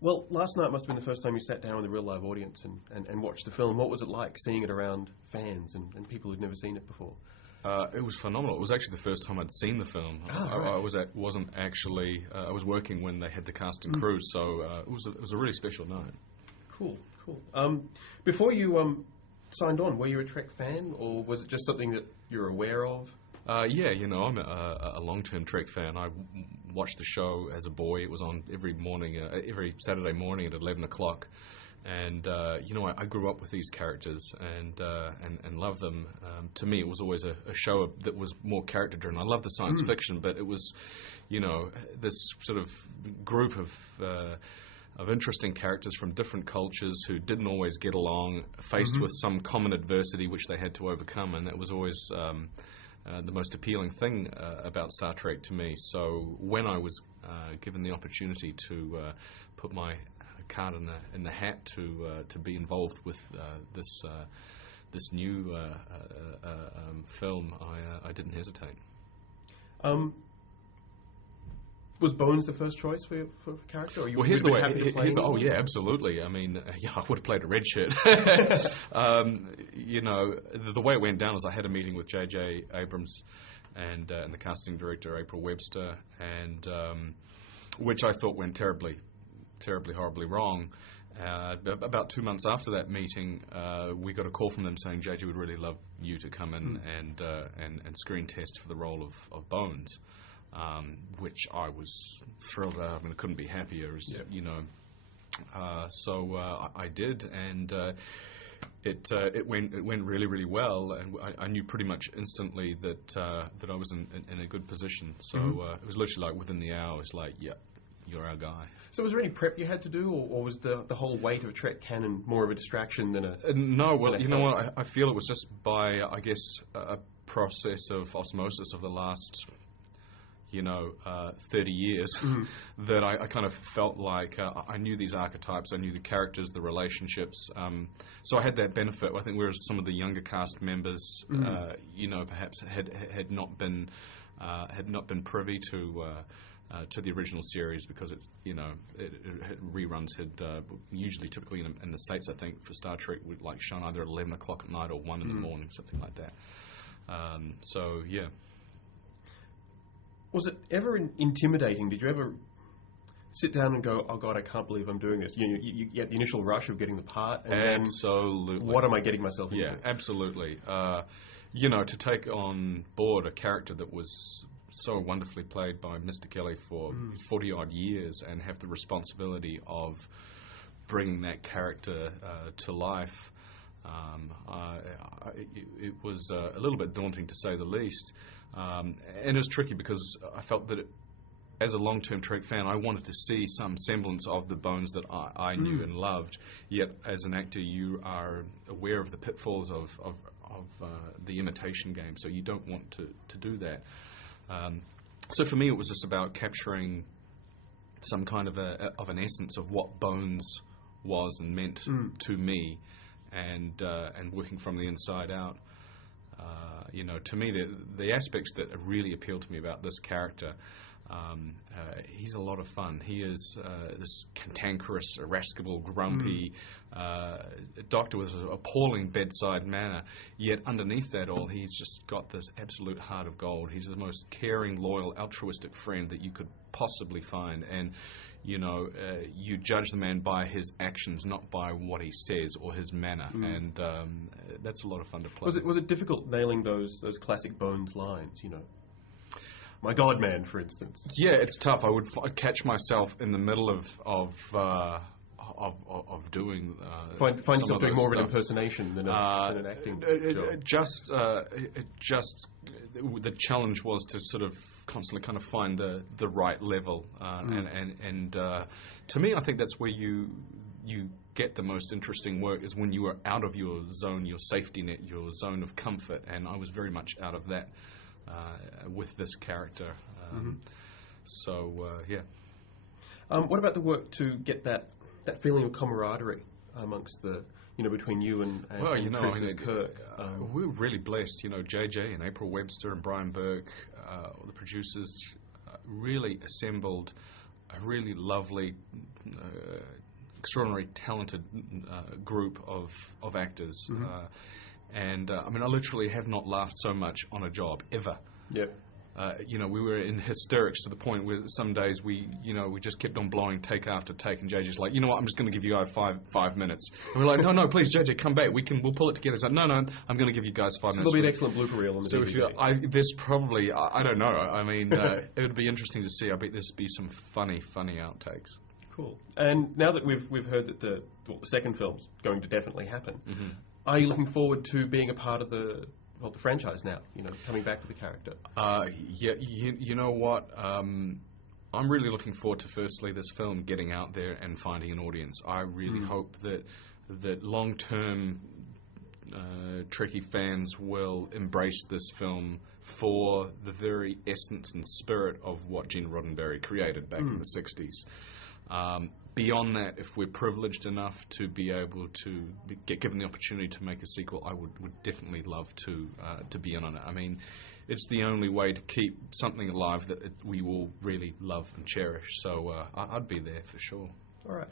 Well, last night must have been the first time you sat down with a real live audience and watched the film. What was it like seeing it around fans and people who'd never seen it before? It was phenomenal. It was actually the first time I'd seen the film. Right. I was working when they had the cast and crew, so it was a really special night. Cool. Before you signed on, were you a Trek fan, or was it just something that you're aware of? Yeah, I'm a long-term Trek fan. I watched the show as a boy. It was on every every Saturday morning at 11 o'clock. And, I grew up with these characters and loved them. To me, it was always a show that was more character-driven. I love the science fiction, but it was, this sort of group of interesting characters from different cultures who didn't always get along, faced with some common adversity which they had to overcome, and that was always the most appealing thing about Star Trek to me. So when I was given the opportunity to put my card in the hat to be involved with this new film, I didn't hesitate. Was Bones the first choice for character? Or Here's the way. Yeah, absolutely. I mean, I would have played a red shirt. The way it went down is I had a meeting with J.J. Abrams and the casting director April Webster, and which I thought went terribly, horribly wrong. About 2 months after that meeting, we got a call from them saying, "JJ would really love you to come in and screen test for the role of Bones." Which I was thrilled about. I mean, I couldn't be happier, So I did, and it went really, really well, and I knew pretty much instantly that I was in a good position. So it was literally like within the hour, it's like, yeah, you're our guy. So was there any prep you had to do, or was the whole weight of a Trek canon more of a distraction than a... No, well, you know what, I feel it was just by, I guess, a process of osmosis of the last... 30 years, that I kind of felt like I knew these archetypes, I knew the characters, the relationships. So I had that benefit. I think whereas some of the younger cast members, perhaps had not been privy to the original series because reruns had typically in the States, I think, for Star Trek would like shown either at 11 o'clock at night or 1 in the morning, something like that. So yeah. Was it ever intimidating? Did you ever sit down and go, "Oh God, I can't believe I'm doing this"? You get the initial rush of getting the part, and absolutely. Then what am I getting myself into? Yeah, absolutely. To take on board a character that was so wonderfully played by Mr. Kelly for 40 odd years, and have the responsibility of bringing that character to life. It was a little bit daunting, to say the least. And it was tricky because I felt that as a long-term Trek fan, I wanted to see some semblance of the Bones that I knew and loved. Yet, as an actor, you are aware of the pitfalls of the imitation game, so you don't want to do that. So for me, it was just about capturing some kind of an essence of what Bones was and meant to me, and working from the inside out. To me, the aspects that really appeal to me about this character, he's a lot of fun. He is this cantankerous, irascible, grumpy doctor with an appalling bedside manner, yet underneath that all, he's just got this absolute heart of gold. He's the most caring, loyal, altruistic friend that you could possibly find, and you judge the man by his actions, not by what he says or his manner, and that's a lot of fun to play. Was it difficult nailing those classic Bones lines? My God, man, for instance. Yeah, it's tough. I would catch myself in the middle of doing. Find yourself doing more of an impersonation than an acting job. The challenge was to sort of constantly kind of find the right level, and to me, I think that's where you get the most interesting work, is when you are out of your zone, your safety net, your zone of comfort, and I was very much out of that with this character. So yeah. What about the work to get that feeling of camaraderie amongst between you and Chris Kirk? We're really blessed. JJ and April Webster and Brian Burke, the producers, really assembled really lovely, extraordinary talented group of actors. And I mean, I literally have not laughed so much on a job ever. Yep. We were in hysterics to the point where some days we just kept on blowing take after take, and JJ's like, you know what, I'm just going to give you guys five minutes. And we're like, no, please, JJ, come back. We'll pull it together. He's like, no, I'm going to give you guys 5 minutes. There'll be an excellent blooper reel on the DVD. There's probably, I don't know. I mean, it would be interesting to see. I bet there'd be some funny outtakes. Cool. And now that we've heard that the second film's going to definitely happen, are you looking forward to being a part of the franchise now, coming back with the character? Yeah, you know what? I'm really looking forward to, firstly, this film getting out there and finding an audience. I really hope that long-term Trekkie fans will embrace this film for the very essence and spirit of what Gene Roddenberry created back in the 60s. Beyond that, if we're privileged enough to be able to get given the opportunity to make a sequel, I would definitely love to be in on it. I mean, it's the only way to keep something alive that we will really love and cherish. So I'd be there for sure. All right.